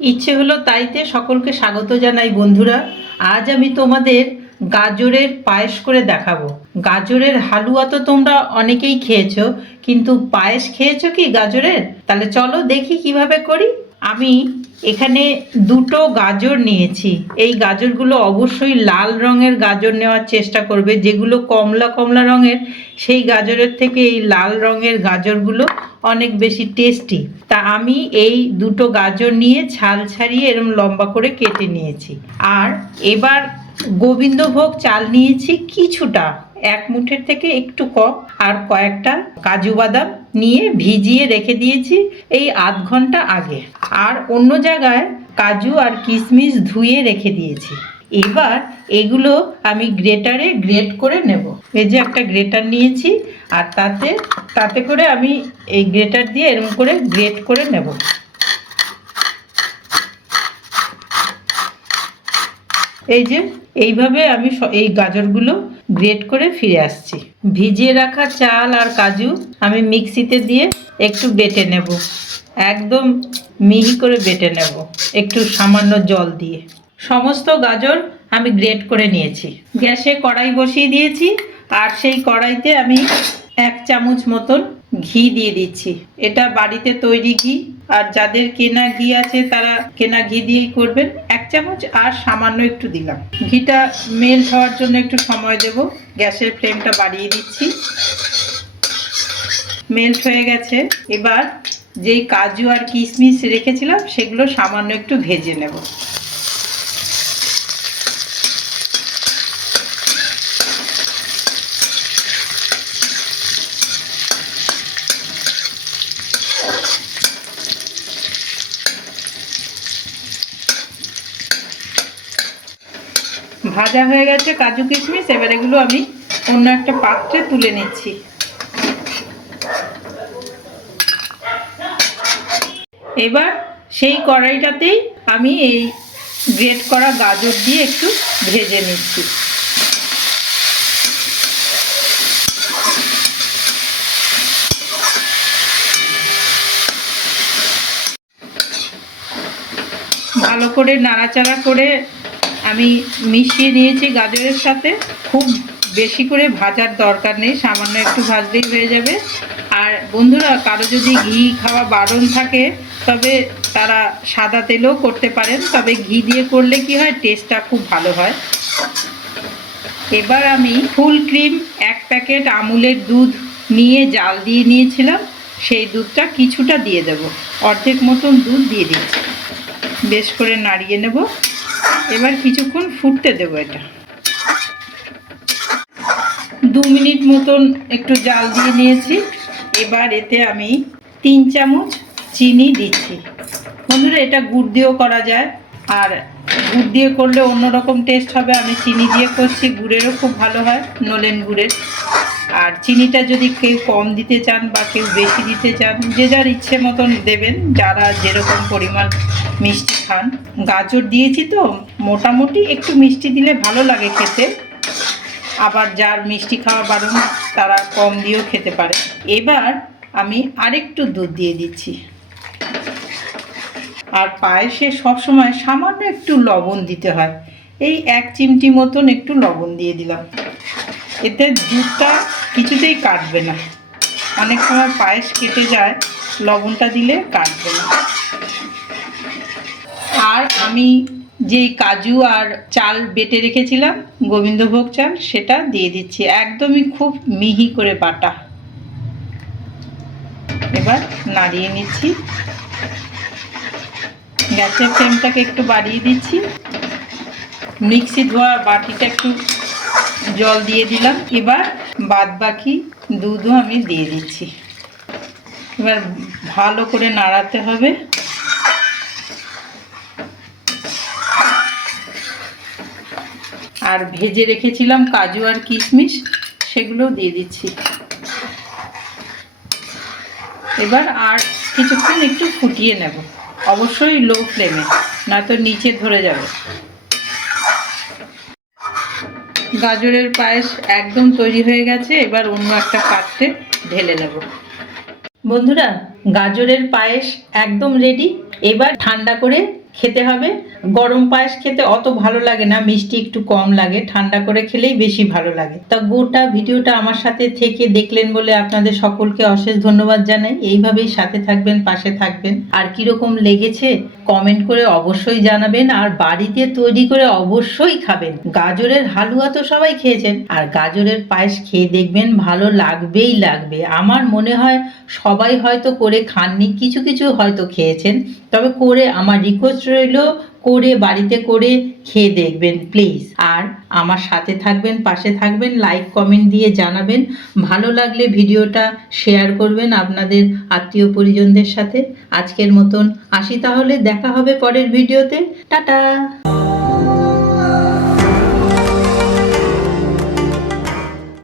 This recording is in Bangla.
ইচ্ছে হলো তাইতে সকলকে স্বাগত জানাই বন্ধুরা। আজ আমি তোমাদের গাজরের পায়েস করে দেখাবো। গাজরের হালুয়া তো তোমরা অনেকেই খেয়েছো, কিন্তু পায়েস খেয়েছো কি গাজরের? তাহলে চলো দেখি কিভাবে করি। আমি এখানে দুটো গাজর নিয়েছি। এই গাজরগুলো অবশ্যই লাল রঙের গাজর নেওয়ার চেষ্টা করবে। যেগুলো কমলা কমলা রঙের, সেই গাজরের থেকে এই লাল রঙের গাজরগুলো অনেক বেশি টেস্টি। তা আমি এই দুটো গাজর নিয়ে ছাল ছাড়িয়ে এরকম লম্বা করে কেটে নিয়েছি। আর এবার গোবিন্দভোগ চাল নিয়েছি কিছুটা, এক মুঠের থেকে একটু কম, আর কয়েকটা কাজু বাদাম নিয়ে ভিজিয়ে রেখে দিয়েছি এই আধ ঘন্টা আগে। আর অন্য জায়গায় কাজু আর কিশমিশ ধুয়ে রেখে দিয়েছি। এবার এগুলো আমি গ্রেটারে গ্রেট করে নেব। এই যে একটা গ্রেটার নিয়েছি, আর তাতে করে আমি এই গ্রেটার দিয়ে এরকম করে গ্রেট করে নেব। এই যে এইভাবে আমি এই গাজরগুলো গ্রেট করে ফিরে আসছি। ভিজিয়ে রাখা চাল আর কাজু আমি মিক্সিতে দিয়ে একটু বেটে নেব, একদম মিহি করে বেটে নেব, একটু সামান্য জল দিয়ে। সমস্ত গাজর আমি গ্রেট করে নিয়েছি। গ্যাসে কড়াই বসিয়ে দিয়েছি, আর সেই কড়াইতে আমি 1 চামচ মতন ঘি দিয়ে দিচ্ছি। এটা বাড়িতে তৈরি ঘি, আর যাদের কেনা ঘি আছে তারা কেনা ঘি দিয়েই করবেন। 1 চামচ আর সামান্য একটু দিলাম। ঘিটা মেল্ট হওয়ার জন্য একটু সময় দেব। গ্যাসের ফ্লেমটা বাড়িয়ে দিচ্ছি। মেল্ট হয়ে গেছে। এবার যেই কাজু আর কিশমিশ রেখেছিলাম সেগুলো সামান্য একটু ভেজে নেব। ভাজা হয়ে গেছে কাজু কিশমিশ। এবার এগুলো আমি অন্য একটা পাত্রে তুলে নিচ্ছি। এবার সেই কড়াইটাতেই আমি এই গ্রেট করা গাজর দিয়ে একটু ভেজে নিচ্ছি। ভালো করে নাড়াচাড়া করে আমি মিশিয়ে নিয়েছি গাজরের সাথে। খুব বেশি করে ভাজার দরকার নেই, সামান্য একটু ভাজলেই হয়ে যাবে। আর বন্ধুরা, কারো যদি ঘি খাওয়া বারণ থাকে তবে তারা সাদা তেলেও করতে পারেন, তবে ঘি দিয়ে করলে কি হয়, টেস্টটা খুব ভালো হয়। এবার আমি ফুল ক্রিম 1 প্যাকেট আমুলের দুধ নিয়ে জাল দিয়ে নিয়েছিলাম, সেই দুধটা কিছুটা দিয়ে দেব। অর্ধেক মতন দুধ দিয়ে দিচ্ছি। বেশ করে নাড়িয়ে নেব। এবার কিছুক্ষণ ফুটতে দেব। এটা 2 মিনিট মতন একটু জাল দিয়ে নিয়েছি। এবার এতে আমি 3 চামচ চিনি দিচ্ছি। বন্ধুরা, এটা গুড় দিয়েও করা যায়, আর গুড় দিয়ে করলে অন্যরকম টেস্ট হবে। আমি চিনি দিয়ে করছি, গুড়েরও খুব ভালো হয়, নলেন গুড়ের। আর চিনিটা যদি কেউ কম দিতে চান বা কেউ বেশি দিতে চান, যে যার ইচ্ছে মতন দেবেন, যারা যেরকম পরিমাণ মিষ্টি খান। গাজর দিয়েছি তো, মোটামুটি একটু মিষ্টি দিলে ভালো লাগে খেতে। আবার যার মিষ্টি খাওয়া বারণ তারা কম দিয়েও খেতে পারে। এবার আমি আরেকটু দুধ দিয়ে দিচ্ছি। আর পায়েসে সবসময় সামান্য একটু লবণ দিতে হয়। এই 1 চিমটি মতন একটু লবণ দিয়ে দিলাম। এতে দুধটা কিছুতেই কাটবে না। অনেক সময় পায়েস কেটে যায়, লবণটা দিলে কাটবে না। আর আমি যেই কাজু আর চাল বেটে রেখেছিলাম, গোবিন্দভোগ চাল, সেটা দিয়ে দিচ্ছি, একদমই খুব মিহি করে বাটা। এবার নাড়িয়ে নিচ্ছি। গ্যাসের ফ্লেমটাকে একটু বাড়িয়ে দিচ্ছি। মিক্সি ধোয়া বাটিটা একটু জল দিয়ে দিলাম। এবার বাদ বাকি দুধও আমি দিয়ে দিচ্ছি। এবার ভালো করে নাড়াতে হবে। আর ভেজে রেখেছিলাম কাজু আর কিশমিশ, সেগুলোও দিয়ে দিচ্ছি। এবার আর কিছুক্ষণ একটু ফুটিয়ে নেব, অবশ্যই লো ফ্লেমে, নয়তো নিচে ধরে যাবে। গাজরের পায়েস একদম তৈরি হয়ে গেছে। এবার অন্য একটা পাত্রে ঢেলে নেব। বন্ধুরা, গাজরের পায়েস একদম রেডি। এবার ঠান্ডা করে খেতে হবে। গরম পায়েস খেতে অত ভালো লাগে না, মিষ্টি একটু কম লাগে, ঠান্ডা করে খেলেই বেশি ভালো লাগে। তা গোটা ভিডিওটা আমার সাথে থেকে দেখলেন বলে আপনাদের সকলকে অশেষ ধন্যবাদ জানাই। এইভাবেই সাথে থাকবেন, পাশে থাকবেন। আর কিরকম লেগেছে কমেন্ট করে অবশ্যই জানাবেন, আর বাড়িতে তৈরি করে অবশ্যই খাবেন। গাজরের হালুয়া তো সবাই খেয়েছেন, আর গাজরের পায়েস খেয়ে দেখবেন ভালো লাগবেই লাগবে। আমার মনে হয় সবাই হয়তো করে খাননি, কিছু কিছু হয়তো খেয়েছেন, তবে করে আমার রিকোয়েস্ট রইল করে বাড়িতে করে খেয়ে দেখবেন প্লিজ। আর আমার সাথে থাকবেন, পাশে থাকবেন, লাইক কমেন্ট দিয়ে জানাবেন। ভালো লাগলে ভিডিওটা শেয়ার করবেন আপনাদের আত্মীয় পরিজনদের সাথে। আজকের মতন আসি তাহলে, দেখা হবে পরের ভিডিওতে। টাটা।